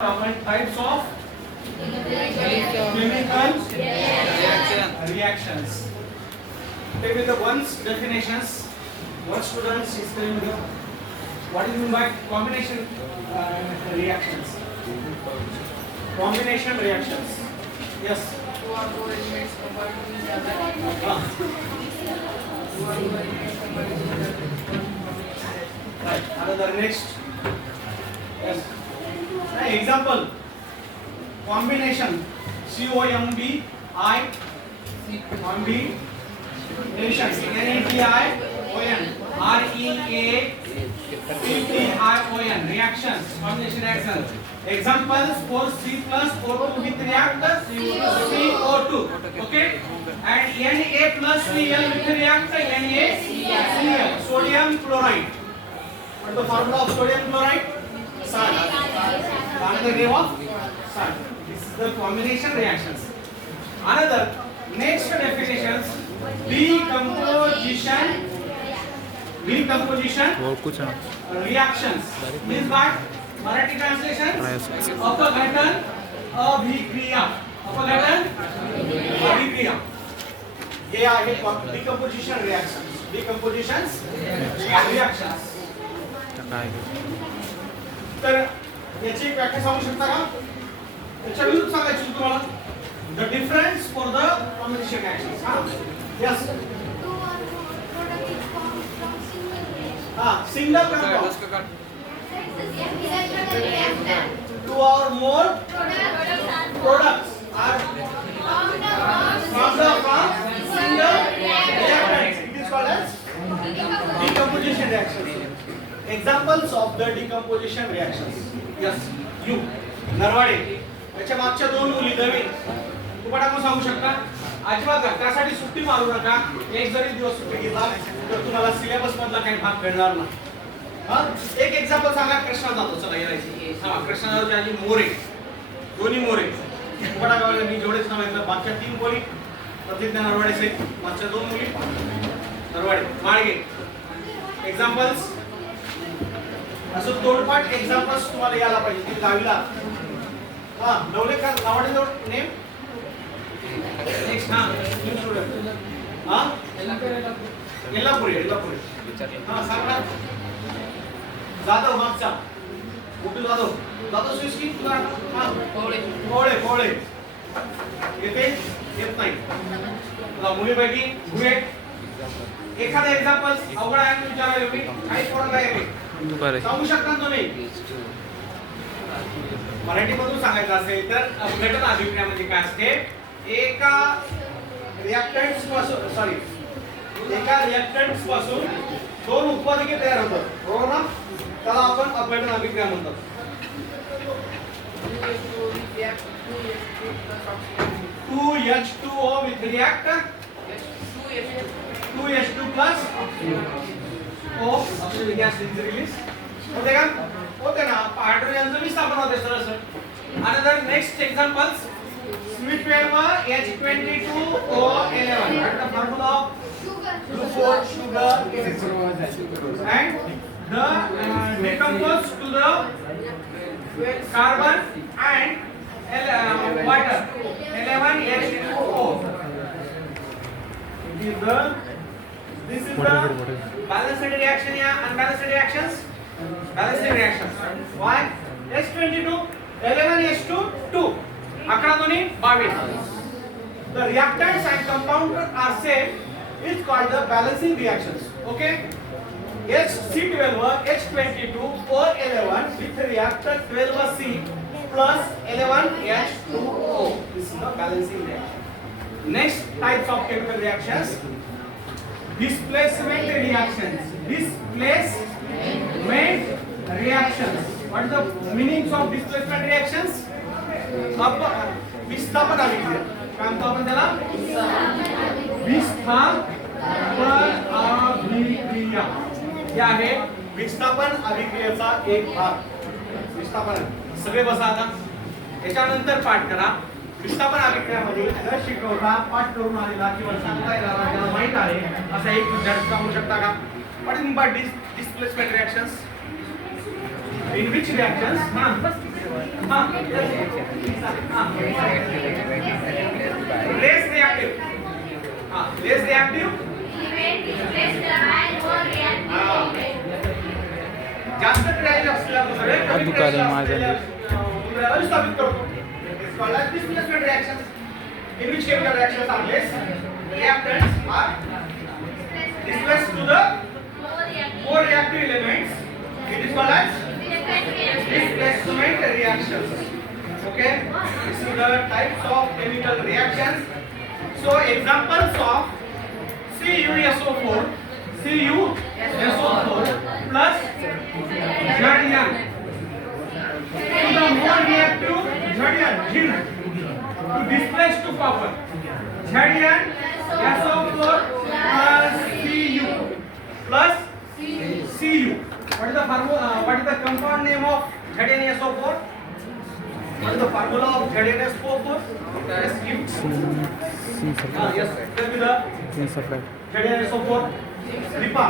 Common types of chemical reactions. Take with the one's definitions. What students is telling you? What is meant by combination reactions? Combination reactions. Yes. Two or more elements combine to each other. Two or more elements combine to each other. Right. Another next. Yes. Example. Combination. COMBI. Combination. NATION. REACTION. Reactions. Combination reactions. Examples for C plus O2 with react CO2. Okay. And Na plus Cl with react NaCl. Sodium chloride. What is the formula of sodium chloride? Salt. Another name of salt. This is the combination reactions. Another next definitions. Decomposition reactions means what? Marathi translation. अपघटन अभिक्रिया. अपघटन अभिक्रिया. ये आहे decomposition reactions. Decompositions reactions. तर याची व्याख्या सांगू शकता का? याच्या विरुद्ध सांगायची तुम्हाला. The difference for the combination reactions. Yes. Single compound. Two or more products are formed from single reactants. It is called as decomposition reactions. Examples of the decomposition reactions. Yes, you. Narwade. याच्या मागच्या दोन मुली दवे. तुम्हाला कोण सांगू शकता? अजिबात त्यासाठी सुट्टी मारू नका. एक जरी दिवस सुट्टी घेतला तर तुम्हाला सिलेबस मधला काही भाग कळणार नाही. एक एक्झाम्पल सांगा. कृष्णा जातो. चला यायची. कृष्णा जातो आणि मोरे. दोन्ही मोरे. तुम्हाला गावाला मी जेवढेच नाव घेतलं मागच्या तीन मुली प्रत्येक नरवाडेचे. मागच्या दोन मुली नरवाडे. माळगे. एक्झाम्पल्स असं तोडपाठ एक्झाम्पल्स तुम्हाला यायला पाहिजे. ती दहावीला नवले का नावाडे जोड name next. New student. Yellapure. सांगा. जाधव मागचा. कुठे जाधव सुस्की. कोळे येते येत नाही. मुलीपैकी भुये. एखादा एक्झाम्पल अवघड आहे विचारायला मी काही कोणाला येते सांगू शकता तुम्ही. मराठीमधून सांगायचं असेल तर अपघटन अभिक्रिया म्हणजे काय असते? एका रिएक्टंट्स पासून दोन उत्पादके तयार होतात. बरोबर ना? त्याला आपण अपघटन अभिक्रिया म्हणतात. 2H2O with react 2H2 plus O oxygen gas release होते का? होते ना. हायड्रोजनचं विस्थापन होते सरळ. Another next examples. C12H22O11. What is the formula of glucose sugar and the decompose to the carbon and water 11H2O. This is the balanced reaction या unbalanced reactions. Balanced reactions. Why? H22 11H2 अकरा दोन्ही 22. The reactants and compounds are same. It's called the balancing reactions. Okay? C12 H22O11 with reactor 12C plus 11H2O. This is the balancing reaction. Next types of chemical reactions. Displacement reactions. Displacement reactions. What is the meanings of displacement reactions? विस्थापन अभिक्रिया. काय म्हणतो आपण त्याला? विस्थापन अभिक्रिया. हे आहे विस्थापन अभिक्रियेचा एक भाग. विस्थापन. सगळे बसा आता. याच्यानंतर पाठ करा. विस्थापन अभिक्रियामध्ये न शिकवता पाठ करून आलेला किंवा सांगता येणारा ज्याला माहित आहे असा एक विद्यार्थी सांगू शकता का? What is meant by displacement reactions? In which reactions? Less reactive. Less reactive. जास्त क्रियाशील असल्यामुळे कमी क्रियाशील असलेल्या उंदराला विस्थापित करतो. It's called as displacement reactions. In which chemical reactions are less reactants are displaced to the more reactive elements. It is called as displacement reactions. Okay, this is the types of chemical reactions. So examples of CuSO4 plus Zn. To the more reactive Zn to displace to copper. ZnSO4 plus Cu plus Cu. What is the formula? What is the compound name of ZnSO4? What is the formula of ZnSO4? Yes, give. Yes, tell me the ZnSO4. Lipa.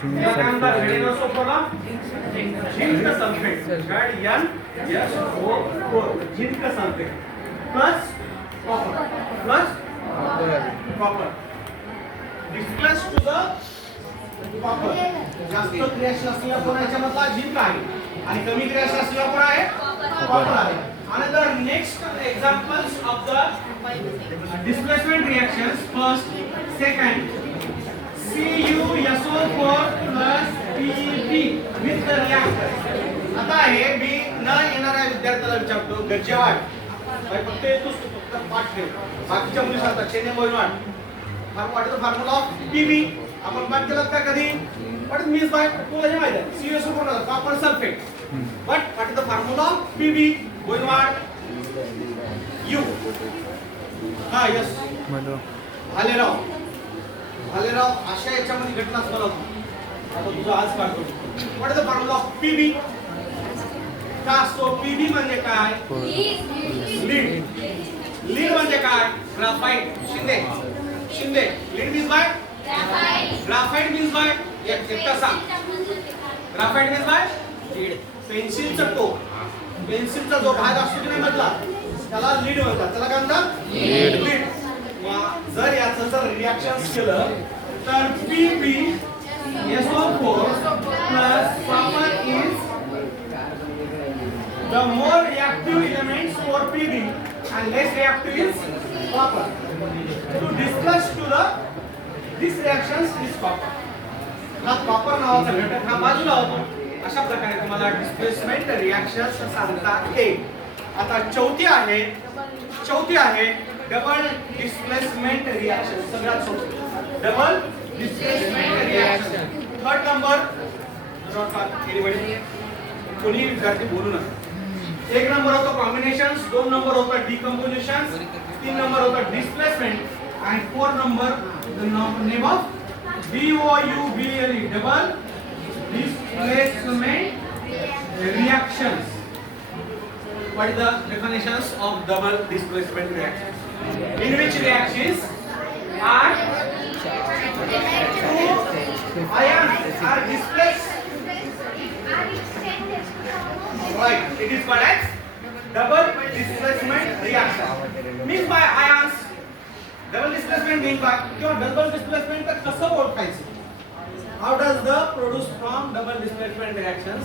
क्या काम था ZnSO4 का? जिंक sulphate. ZnSO4 zinc sulphate plus copper. Displaced to the copper. जास्त क्रियाशील असलेला कोण याच्यामधला जिंक आहे आणि कमी क्रियाशील असलेला कोण आहे? कॉपर आहे. Another next examples of the displacement reactions. First, second, CuSO4 plus Pb with the reactor. आता हे मी न येणाऱ्या विद्यार्थ्याला विचारतो गज्जेवाड फक्त येतोच फक्त पाठ ठेव. बाकीच्या मुली सांगतात Chennai Mohinwad what is the formula of Pb. आपण पाठ केलात का कधी? व्हॉट इज मीन्स बाय तुला हे माहिती आहे CuSO4 copper sulphate. But what is the formula of Pb? Mohinwad you. हा यस भालेराव अशा याच्यामध्ये घटना असणार आता तुझा आज काढतो. What is the formula of Pb? का असतो Pb म्हणजे काय? लीड म्हणजे काय? Graphite. Shinde lead means by graphite means by एकटा सांग. Graphite means by lead. पेन्सिलचा टोक पेन्सिलचा जो भाग असतो की नाही मधला त्याला लीड म्हणतात. त्याला काय म्हणतात? लीड. जर याचं जर रिएक्शन केलं तर PbSO4 plus copper is the more reactive elements for Pb and less reactive is copper. To displace to the this reactions is copper. हा कॉपर नावाचा घटक हा बाजूला होतो. अशा प्रकारे तुम्हाला डिस्प्लेसमेंट रिएक्शन्स सांगता येईल. आता चौथी आहे डबल डिस्प्लेसमेंट रिएक्शन. सगळ्यात सोपी double displacement reaction. Third number कोणी विद्यार्थी बोलू नका. 1 नंबर होता कॉम्बिनेशन्स, 2 नंबर होता डिकम्पोजिशन, 3 नंबर होता displacement and 4 number the name of DOUBLE double displacement reactions. What is the definitions of double displacement reactions? In which reactions are two ions are displaced? Right, it is called as double displacement reaction. Means by ions. Double displacement means by double displacement का कसं ओळखायचं? How does the produce from double displacement reactions?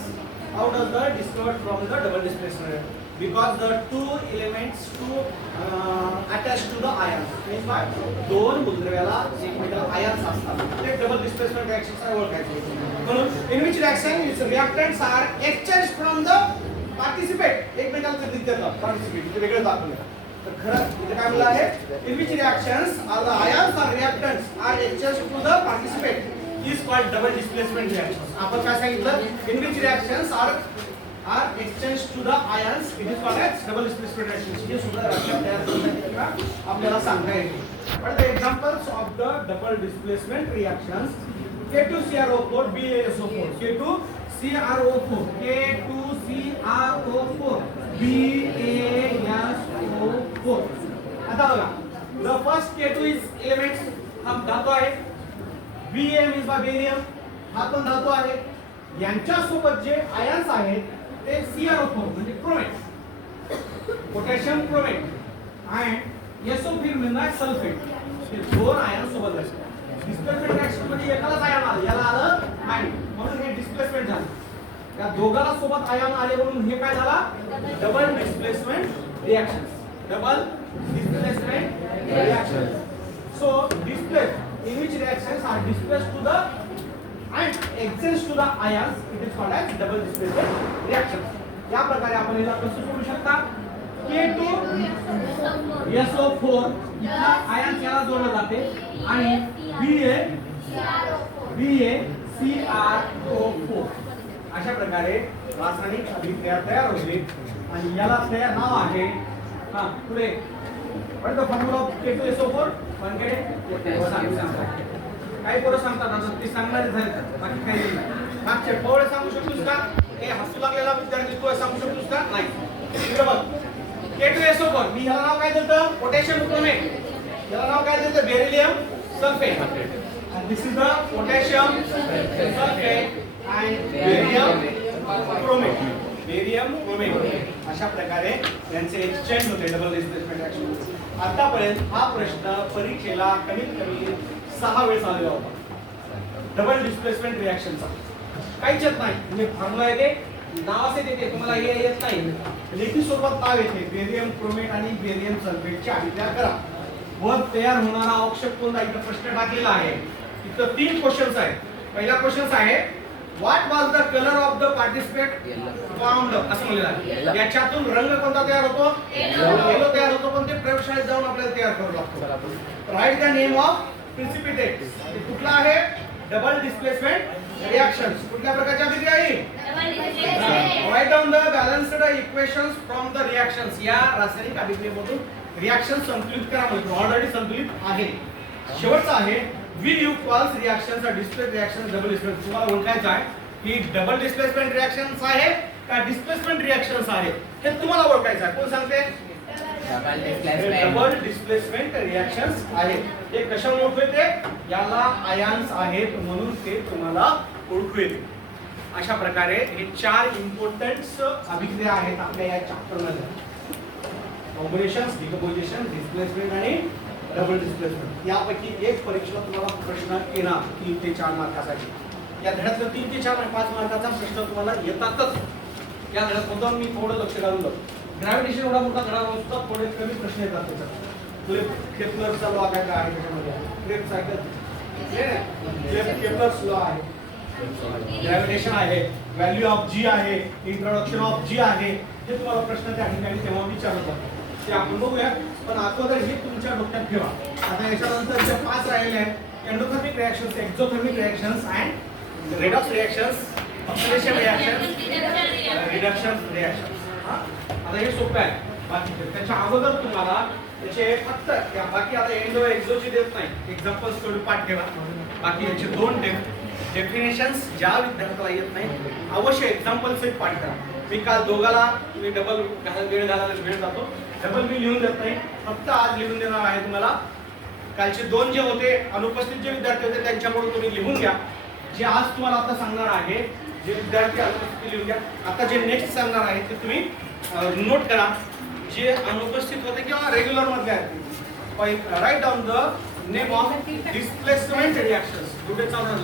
How does the discovered from the double displacement? Because the two elements attached to the ions. Means by दोन मूलद्रव्याला एकमेकाला ions असतात. ते double displacement reactions आहे ओळखायचं. म्हणून in which reaction its reactants are exchanged from the participant. एकमेकाला कधी देतात participant. ते वेगळं दाखवलं. तर खरं इथे काय म्हणलं आहे? In which reactions are the ions or reactants are exchanged to the participant is called double displacement reactions. आपण काय सांगितलं? In which reactions are exchanged to the ions it is called as double displacement reactions. हे सुद्धा reaction तयार करण्याचा आपल्याला सांगता येईल. What are the examples of the double displacement reactions? K2CrO4 BaSO4 K2CrO4 BaSO4. आता बघा the first K2 is elements हम धातू आहे. Bam is by barium हा पण धातू आहे. यांच्या सोबत जे आयन्स आहेत ते CrO4 म्हणजे chromate, potassium chromate and SO फिर मिळणार सल्फेट. हे दोन आयन सोबत असतात. डिस्प्लेसमेंट रिएक्शन मध्ये एकालाच आयन आलं, याला आलं नाही, म्हणून हे डिस्प्लेसमेंट झालं. या दोघाला सोबत आयन आले म्हणून हे काय झाला, double displacement reaction. Double displacement reaction. So displaced in which reactions are displaced to the and exchanged to the ions, it is called as double displacement reactions. या प्रकारे आपण याला कसं सोडू शकता, K2SO4 इथला आयन याला जोडला जाते आणि BaCrO4 अशा प्रकारे रासायनिक अभिक्रिया तयार होते आणि याला तयार नाव आहे पुढे what is the formula of K2SO4 1K काही पोरं सांगतात आता ते सांगणारे झाले बाकी काही नाही. मागचे पोरं सांगू शकतोस का, हे हसू लागलेला विद्यार्थी तू सांगू शकतोस का, नाही. इकडे बघ K2SO4 मी ह्याला नाव काय देतो, पोटॅशियम क्रोमेट, याला नाव काय देतो, beryllium sulphate. and this is the potassium sulfate and barium chromate. अशा प्रकारे यांचे एक्सचेंज होते डबल डिस्प्लेसमेंट रिएक्शन. आतापर्यंत हा प्रश्न परीक्षेला कमीत कमी 6 वेळेस आलेला होता डबल डिस्प्लेसमेंट रिएक्शनचा. काहीच येत नाही, म्हणजे फॉर्म्युला येते, नावाचे येते, तुम्हाला हे येत नाही. लेखी स्वरूपात नाव येते, बेरियम क्रोमेट आणि बेरियम सल्फेटची अभिक्रिया करा. वर तयार होणारा अवक्षेप कोणता, इथं प्रश्न टाकलेला आहे. इथं 3 क्वेश्चन्स आहेत. पहिला क्वेश्चन आहे व्हॉट वाज the colour of the participate found, असं म्हणलेलं आहे. याच्यातून रंग कोणता तयार होतो, येलो तयार होतो, पण ते प्रयोगशाळेत जाऊन आपल्याला तयार करावं लागतो. Write the name of precipitate, कुठला आहे, डबल डिस्प्लेसमेंट रिएक्शन्स. कुठल्या प्रकारच्या अभिक्रिया आहे, write down the balanced equations from the reactions. या रासायनिक अभिक्रियेमधून रिएक्शन संतुलित करा, म्हणजे ऑलरेडी संतुलित आहे. शेवटचा आहे will you call reactions or displacement reactions double displacement. तुम्हाला ओळखायचं आहे की डबल डिस्प्लेसमेंट रिएक्शन्स आहे का डिस्प्लेसमेंट रिएक्शन्स आहे, हे तुम्हाला ओळखायचं आहे. कोण सांगते, डबल डिस्प्लेसमेंट रिएक्शन्स आहे. हे कशामुळे ओळखू येते, याला आयन्स आहेत म्हणून ते तुम्हाला ओळखू येते. अशा प्रकारे हे 4 इम्पॉर्टंट अभिक्रिया आहेत आपल्या या चॅप्टर मध्ये, कॉम्बिनेशन्स, डिकम्पोजिशन, डिस्प्लेसमेंट आणि डबल डिस्प्लेसमेंट. यापैकी एक परीक्षेला तुम्हाला प्रश्न येणार 3 ते 4 मार्कासाठी. या धड्यातलं 3 ते 4 आणि 5 मार्काचा प्रश्न तुम्हाला येतातच. या धड्यात मुद्दाम मी थोडं लक्ष घालून बघ. ग्रॅव्हिटेशन एवढा मोठा धडा नसतो, थोडे कमी प्रश्न येतात त्याच्यात. केप्लरचा लॉ काय आहे त्याच्यामध्ये, क्रेब सायकल, केप्लर्स लॉ आहे, ग्रॅव्हिटेशन आहे, व्हॅल्यू ऑफ जी आहे, इंट्रोडक्शन ऑफ जी आहे. हे तुम्हाला प्रश्न त्या ठिकाणी तेव्हा विचारत जातो, ते आपण बघूया. पण अगोदर हे तुमच्या डोक्यात ठेवा. आता याच्यानंतर जे 5 राहिले आहेत, endothermic reactions, exothermic reactions and redox reactions, oxidation reactions, reduction reactions. आता हे सोपं आहे. बाकीचे त्याच्या अगोदर तुम्हाला त्याचे फक्त बाकी आता एंडो एक्झोची देत नाही, एक्झाम्पल्स थोडी पाठ ठेवा. बाकी याचे 2 डेफिनेशन्स ज्या विद्यार्थ्याला येत नाही अवश्य एक्झाम्पल्स पाठ करा. मी काल दोघाला मी डबल वेळ घालायला वेळ जातो, डबल मी लिहून देत नाही, फक्त आज लिहून देणार आहे तुम्हाला. कालचे 2 जे होते अनुपस्थित जे विद्यार्थी होते त्यांच्याकडून तुम्ही लिहून घ्या. जे आज तुम्हाला आता सांगणार आहे, जे विद्यार्थी अनुपस्थित लिहून घ्या. आता जे नेक्स्ट सांगणार आहे ते तुम्ही नोट करा. जे अनुपस्थित होते किंवा रेग्युलर मधले आहेत, write down the name of displacement reactions. कुठे चालणार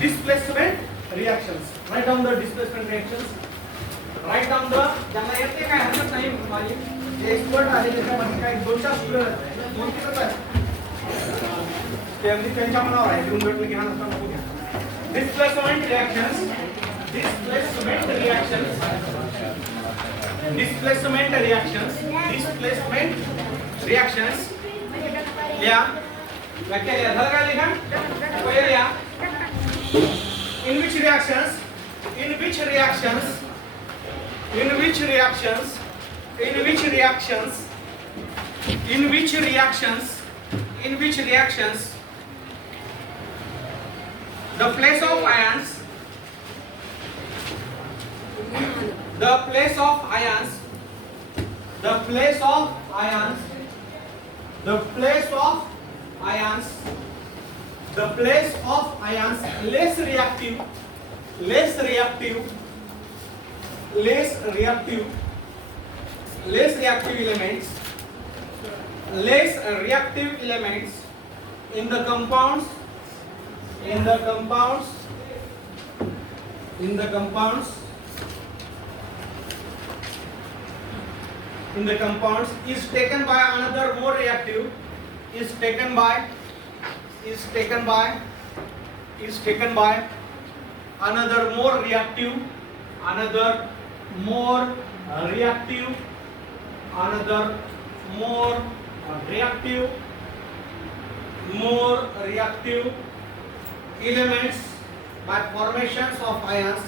displacement reactions, write down the displacement reactions. Write down the, ज्यांना येते काय हरकत नाही, माझी एक्सपर्ट आहे त्याच्यामध्ये काही 2-4 2-3 आहेत ते अगदी त्यांच्या मनावर आहे, लिहून भेटलं की हा नसता नको घ्या. Displacement reactions, displacement reactions, displacement reactions, displacement reactions. लिहा, व्याख्या लिहा. झालं काय लिहा, पहिले लिहा. In which reactions, in which reactions, in which reactions, in which reactions, in which reactions, in which reactions the place of ions, the place of ions, the place of ions, the place of ions, the place of ions less reactive less reactive elements in the compounds is taken by another more reactive another more reactive elements by formations of ions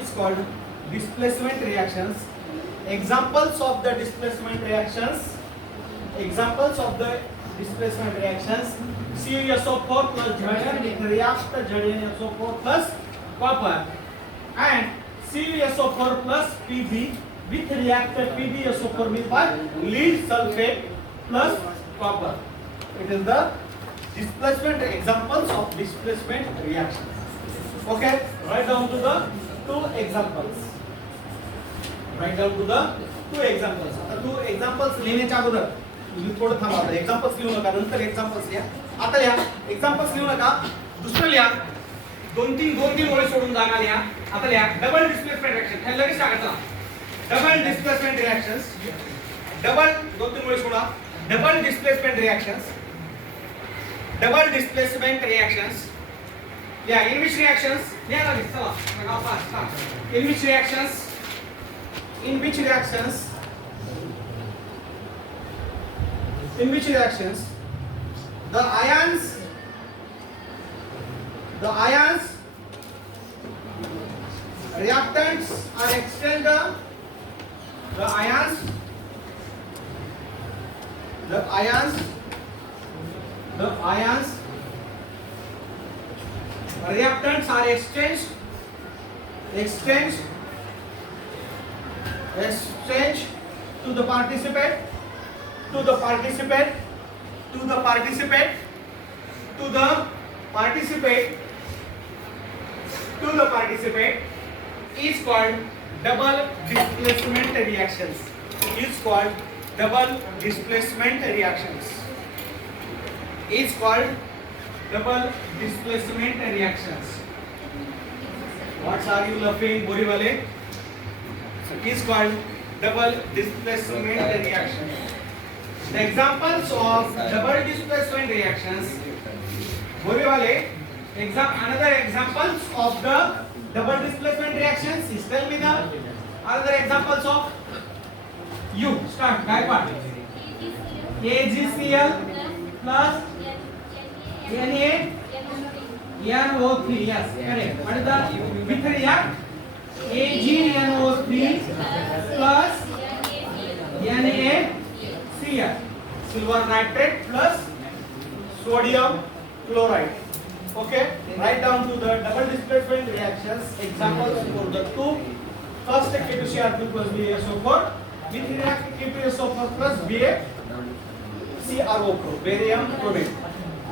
is called displacement reactions. Examples of the displacement reactions CuSO4 plus Zn it reacts the ZnSO4 plus copper, and CuSO4 plus Pb with reactor PbSO4 made by lead sulfate plus copper. It is the displacement examples of displacement reactions. Okay, write down to the two examples. आता two examples लिहिण्याच्या अगोदर तुम्ही थोडं थांबा. आता examples लिहू नका, नंतर एक्झाम्पल्स लिहा. आता लिहा एक्झाम्पल्स लिहू नका, दुसरं लिहा. दोन तीन ओळी सोडून जागा लिहा. आता लिहा डबल डिस्प्लेसमेंट रिएक्शन. हे लगेच सांगायचं डबल डिस्प्लेसमेंट रिएक्शन्स. डबल दोन तीन ओळी सोडा. डबल डिस्प्लेसमेंट रिएक्शन्स लिहा. इन विच रिएक्शन्स लिहा लगेच. चला in which reactions the ions reactants are exchanged. The ions reactants are exchanged to the participant is called double displacement reactions. What are you laughing, Boriwale? Is called double displacement reaction. The examples of double displacement reactions. Boriwale, another examples of the double displacement reactions is, tell me the other examples of. You start. Gaikwad. AgCl plus NaNO3. Yes, correct. What is the with react? AgNO3 plus NaCl, silver nitrate plus sodium chloride. Okay, write down to the double displacement reactions examples for the two. First K2Cr2 plus BaSO4 with react K2SO4 plus BaCrO4 barium chloride,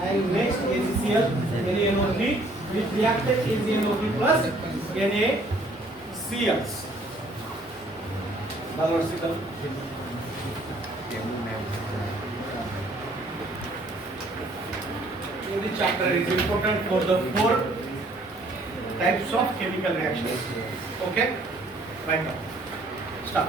and next AgCl NaNO3 with reacted AgNO3 plus NaCl. In this chapter is important for the 4 types of chemical reactions. Okay, right now start.